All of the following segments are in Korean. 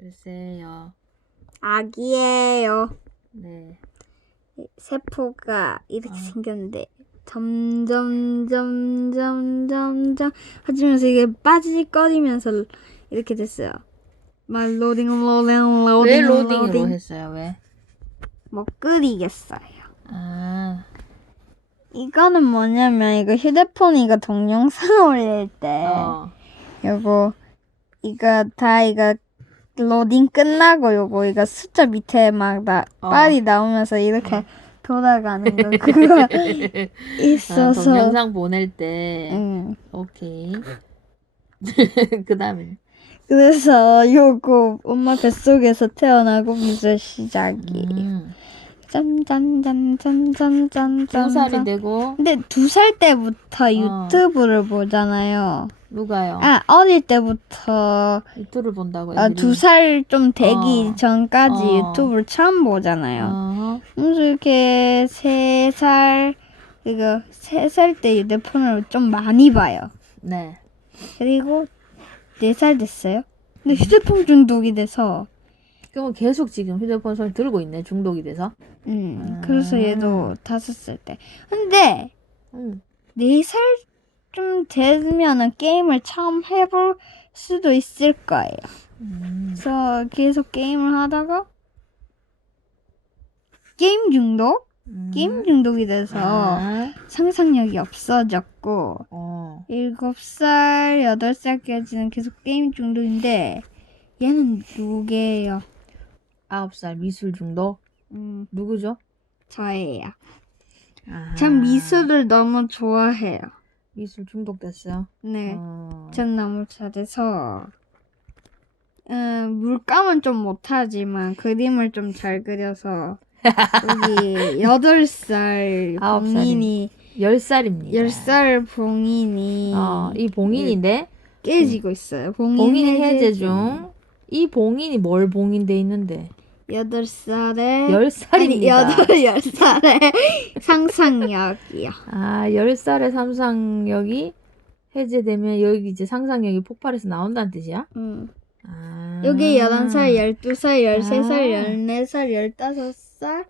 글쎄요. 아기예요. 네. 세포가 이렇게 아. 생겼는데 점점 점점 점점 하면서 이게 빠지거리면서 이렇게 됐어요. 막 로딩 로딩 로딩 왜 로딩으로 로딩. 했어요? 왜? 못 끓이겠어요. 아, 이거는 뭐냐면 이거 휴대폰 이거 동영상 올릴 때 어. 요거 이거 다 이거 로딩 끝나고 요거 이거 숫자 밑에 막 나, 어. 빨리 나오면서 이렇게 돌아가는 거 그거 아, 있어서 동영상 보낼 때. 응. 오케이. 그 다음에. 그래서 요거 엄마 뱃속에서 태어나고 미술 시작이 음, 짠짠짠짠짠짠짠 두 살이 되고, 근데 두 살 때부터 어. 유튜브를 보잖아요. 누가요? 아 어릴 때부터 유튜브를 본다고. 아, 두 살 좀 되기 어. 전까지 어. 유튜브를 처음 보잖아요. 어, 그래서 이렇게 세 살 이거 세 살 때 휴대폰을 좀 많이 봐요. 네. 그리고 네 살 됐어요. 근데 휴대폰 중독이 돼서 그럼 계속 지금 휴대폰 손 들고 있네, 중독이 돼서. 음 아. 그래서 얘도 다섯 살 때. 근데 음. 네살 좀 되면은 게임을 처음 해볼 수도 있을 거예요. 음. 그래서 계속 게임을 하다가 게임 중독? 음. 게임 중독이 돼서 아, 상상력이 없어졌고 어. 일곱 살 여덟 살까지는 계속 게임 중독인데 얘는 누구예요? 아홉 살 미술 중독? 음, 누구죠? 저예요. 아하. 전 미술을 너무 좋아해요. 미술 중독됐어요. 네, 어. 전 너무 잘해서 음, 물감은 좀 못하지만 그림을 좀 잘 그려서 여기 여덟 살 아홉 봉인이 열 살입니다. 열살 봉인이 어, 이 봉인인데 깨지고 있어요. 봉인, 봉인 해제 중. 이 봉인이 뭘 봉인돼 있는데? 여덟 살에 열 살입니다. 여덟 열 살에 상상력이요. 아, 열 살의 상상력이 해제되면 여기 이제 상상력이 폭발해서 나온다는 뜻이야? 음. 아. 여기 열한 살, 열두 살, 열세 살, 아. 열네 살, 열다섯 살,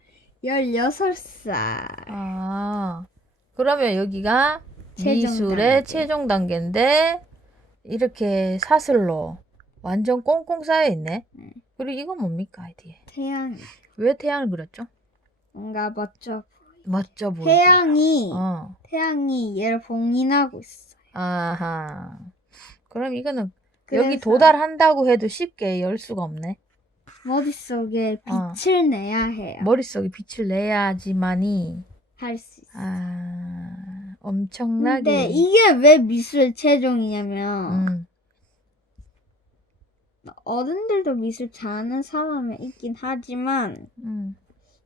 열여섯 살. 아. 그러면 여기가 최종 미술의 단계. 최종 단계인데 이렇게 사슬로 완전 꽁꽁 쌓여 있네. 네. 그리고 이건 뭡니까, 이 뒤에? 태양 왜 태양을 그렸죠? 뭔가 멋져. 멋져 보이게. 태양이 어. 태양이 얘를 봉인하고 있어. 아하. 그럼 이거는 여기 그래서 도달한다고 해도 쉽게 열 수가 없네. 머릿속에 어. 빛을 내야 해요. 머릿속에 빛을 내야지만이 할 수 있어. 아 엄청나게 근데 이게 왜 미술 최종이냐면 음, 어른들도 미술 잘하는 사람이 있긴 하지만 음,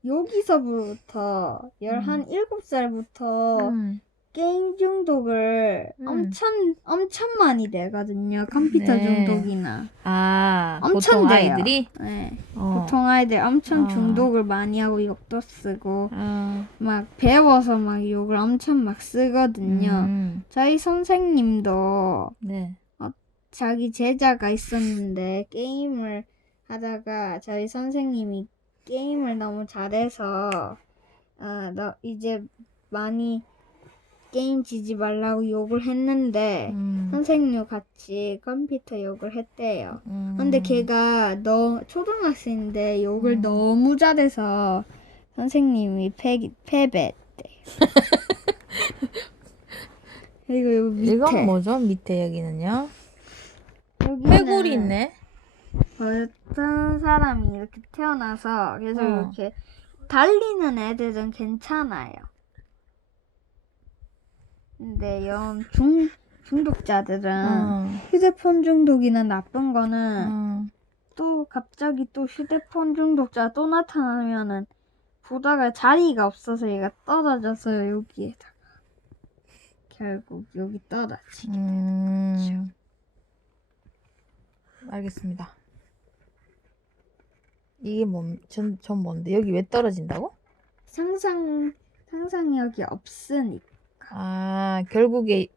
여기서부터 열한 일곱 살부터 음. 게임 중독을 음. 엄청 엄청 많이 되거든요. 컴퓨터 네. 중독이나. 아 엄청 보통 돼요. 아이들이 네. 어, 보통 아이들 엄청 어. 중독을 많이 하고 욕도 쓰고 어, 막 배워서 막 욕을 엄청 막 쓰거든요. 음, 저희 선생님도 네. 자기 제자가 있었는데 게임을 하다가 저희 선생님이 게임을 너무 잘해서 아, 너 이제 많이 게임 지지 말라고 욕을 했는데 음, 선생님 같이 컴퓨터 욕을 했대요. 음. 근데 걔가 너 초등학생인데 욕을 음. 너무 잘해서 선생님이 패 패배했대. 그리고 여기 밑에 이건 뭐죠? 밑에 여기는요. 여기는 회골이 있네. 어떤 사람이 이렇게 태어나서 계속 어. 이렇게 달리는 애들은 괜찮아요. 근데 영 중, 중독자들은 어, 휴대폰 중독이나 나쁜 거는 어. 또 갑자기 또 휴대폰 중독자 또 나타나면은 보다가 자리가 없어서 얘가 떨어져서 여기에다가 결국 여기 떨어지게 음, 알겠습니다. 이게 뭔, 전, 전 뭔데? 여기 왜 떨어진다고? 상상 상상력이 없으니까 아, 결국에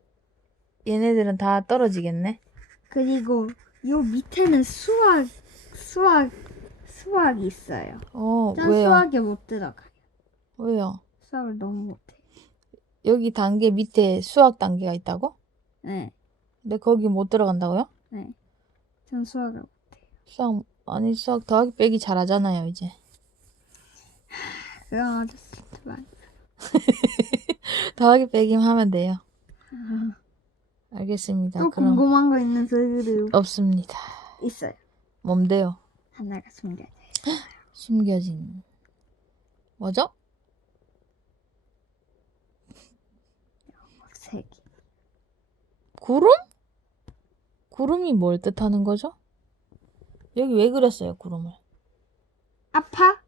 얘네들은 다 떨어지겠네. 그리고 요 밑에는 수학 수학 수학이 있어요. 어, 전 왜요? 수학에 못 들어가요. 왜요? 수학을 너무 못해. 여기 단계 밑에 수학 단계가 있다고? 네, 근데 거기 못 들어간다고요? 네. 전 수학을 수학 아니 수학 더하기 빼기 잘하잖아요 이제. 그건 어렸을 때만. 더하기 빼기만 하면 돼요. 알겠습니다. 또 그럼 궁금한 거 있는 소리도 없습니다. 있어요. 뭔데요? 하나가 숨겨져. 숨겨진 뭐죠? 세 개. 구름? 구름이 뭘 뜻하는 거죠? 여기 왜 그렸어요 구름을? 아파?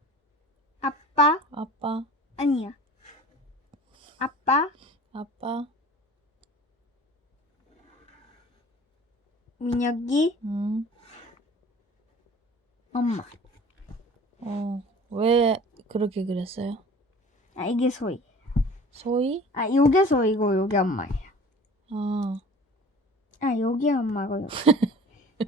아빠? 아빠, 아니야. 아빠? 아빠, 민혁이? 음, 엄마. 어, 왜 그렇게 그렸어요? 아 이게 소희. 소희? 아 요게 소희고 요게 엄마예요. 어, 아 여기 엄마고.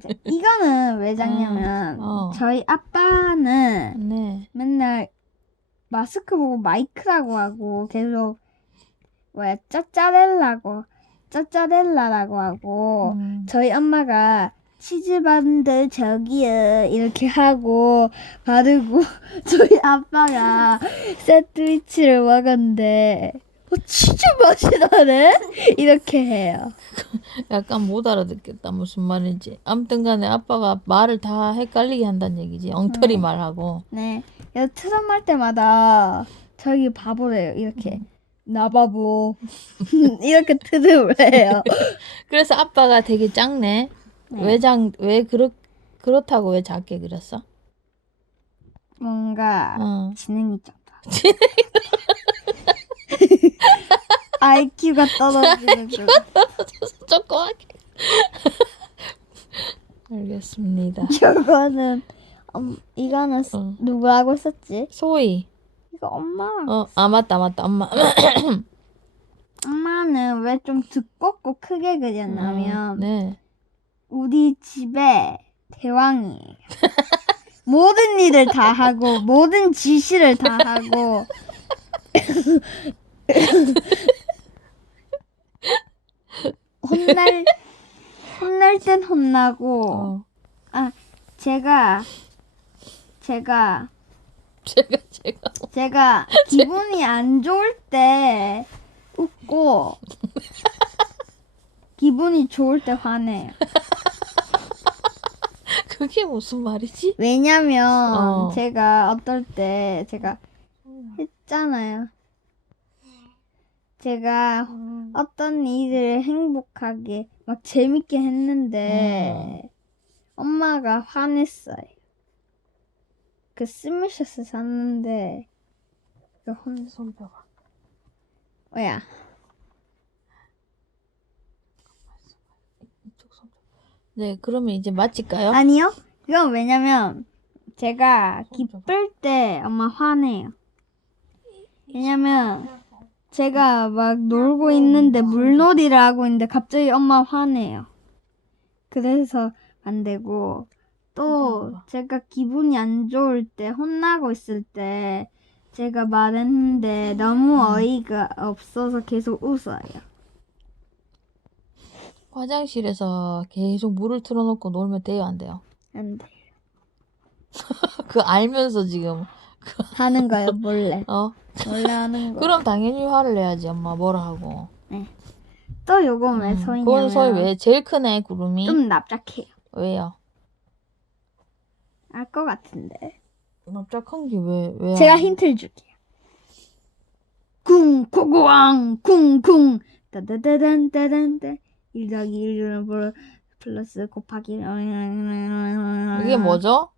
자, 이거는 왜 작냐면 어, 어. 저희 아빠는 네, 맨날 마스크 보고 마이크라고 하고 계속 뭐야 짜짜렐라고 짜짜렐라라고 하고 음, 저희 엄마가 치즈반들 저기요 이렇게 하고 바르고 저희 아빠가 샌드위치를 먹었는데 어, 치즈 맛이 나네 이렇게 해요. 약간 못 알아듣겠다 무슨 말인지. 아무튼간에 아빠가 말을 다 헷갈리게 한다는 얘기지. 엉터리 음. 말하고. 네, 그래서 트럼할 때마다 저희 바보래요 이렇게 나 바보 이렇게 트름을 해요. 그래서 아빠가 되게 작네. 네. 왜 작, 왜 그렇 그렇다고 왜 작게 그렸어? 뭔가 어. 지능이 작다. IQ가 떨어지는 거. 조그맣게. 알겠습니다. 이거는 음, 이거는 스- 어. 누구라고 썼지? 소희. 이거 엄마랑 어, 아 맞다 맞다 엄마. 엄마는 왜 좀 두껍고 크게 그렸냐면 어, 네. 우리 집에 대왕이에요. 모든 일을 다 하고 모든 지시를 다 하고 혼날 혼날 땐 혼나고 어. 제가 제가 제가 제가 제가 기분이 안 좋을 때 웃고 기분이 좋을 때 화내요. 그게 무슨 말이지? 왜냐면 어. 제가 어떨 때 제가 했잖아요. 제가 어떤 일을 행복하게 막 재밌게 했는데 엄마가 화냈어요. 그 스미셔스 샀는데 그 혼, 손펴봐. 뭐야 이쪽 손. 네, 그러면 이제 마칠까요? 아니요? 그건 왜냐면 제가 기쁠 때 엄마 화내요. 왜냐면 제가 막 놀고 있는데 물놀이를 하고 있는데 갑자기 엄마 화내요. 그래서 안 되고 또 제가 기분이 안 좋을 때 혼나고 있을 때 제가 말했는데 너무 어이가 없어서 계속 웃어요. 화장실에서 계속 물을 틀어놓고 놀면 돼요, 안 돼요? 안 돼. 그 알면서 지금 하는 거예요, 몰래. 어? 몰래 하는 거. 그럼 당연히 화를 내야지, 엄마 뭐라 하고. 또 요건 왜 음, 소이냐면 그건 소위 왜 제일 크네 구름이? 좀 납작해요. 왜요? 알 것 같은데. 납작한 게 왜 왜? 제가 힌트를 줄게요. 쿵 코고왕 쿵쿵 따다다단 따단따 1 더하기 1은 뭐 플러스 곱하기 이게 뭐죠?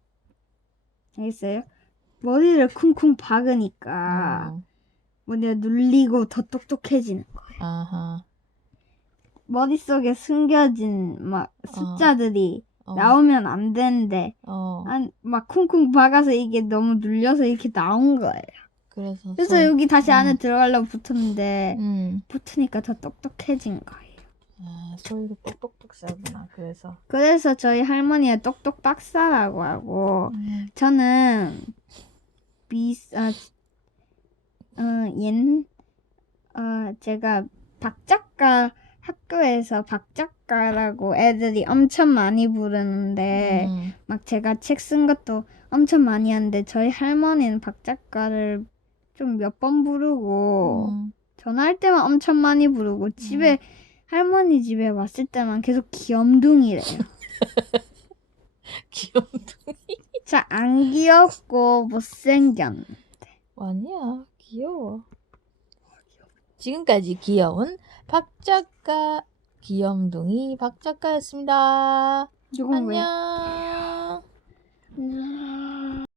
알겠어요? 머리를 쿵쿵 박으니까 음, 머리가 눌리고 더 똑똑해지는 거예요. 아하. 머릿속에 숨겨진 막 숫자들이 어, 나오면 안 되는데 어. 안, 막 쿵쿵 박아서 이게 너무 눌려서 이렇게 나온 거예요. 그래서. 그래서 소위- 여기 다시 음. 안에 들어가려고 붙었는데 음. 붙으니까 더 똑똑해진 거예요. 아, 소희가 똑똑 박사구나. 그래서. 그래서 저희 할머니가 똑똑 박사라고 하고 음. 저는 비 아, 어, 옛, 어, 제가 박작가 학교에서 박작가라고 애들이 엄청 많이 부르는데 음. 막 제가 책 쓴 것도 엄청 많이 하는데 저희 할머니는 박작가를 좀 몇 번 부르고 음. 전화할 때만 엄청 많이 부르고 집에 할머니 집에 왔을 때만 계속 귀염둥이래요. 귀염둥이. 자, 안 귀엽고 못생겼. 아니야. 귀여워. 지금까지 귀여운 박작가 귀염둥이 박작가였습니다. 왜? 안녕. 음.